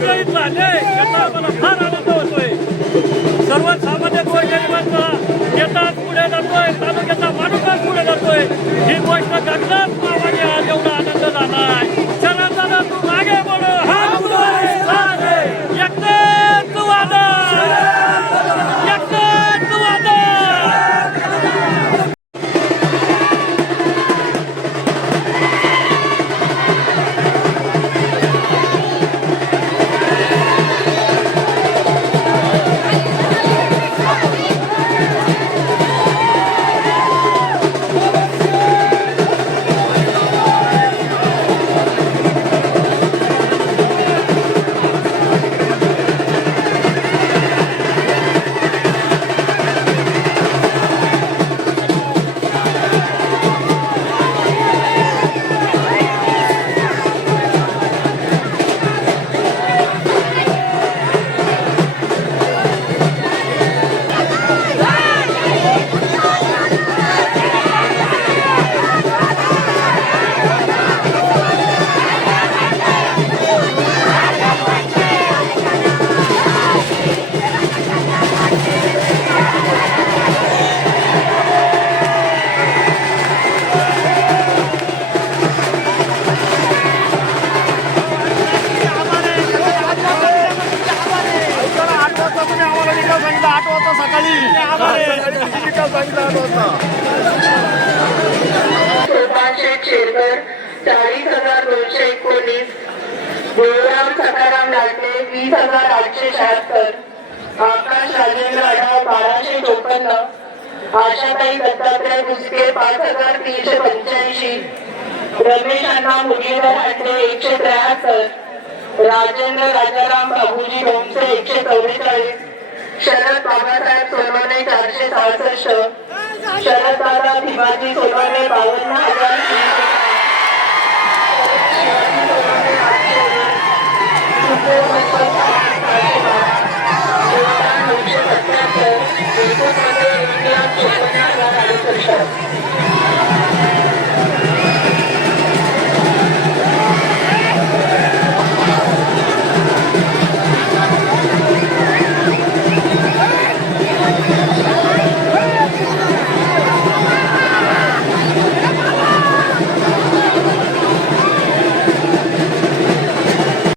जयंत झाले याचा आम्हाला सर्व सोपानशेठ शेरकर चाळीस हजार दोनशे एकोणीस गोराम सकाराम लाटणे वीस हजार आठशे शहात्तर आकाश राजेंद्र आढाव बाराशे चोपन्न आशाताई दत्तात्रय भुसके पाच हजार तीनशे पंच्याऐंशी रमेश अण्णा मुरलीधर हाटणे एकशे त्र्याहत्तर राजेंद्र राजाराम बाबूजी डोमसे एकशे चौवेचाळीस बाबासाहेब सोनवणे चारशे सहासष्ट. शरद दादा भिमाजी सोनवणे बावन्न हजार.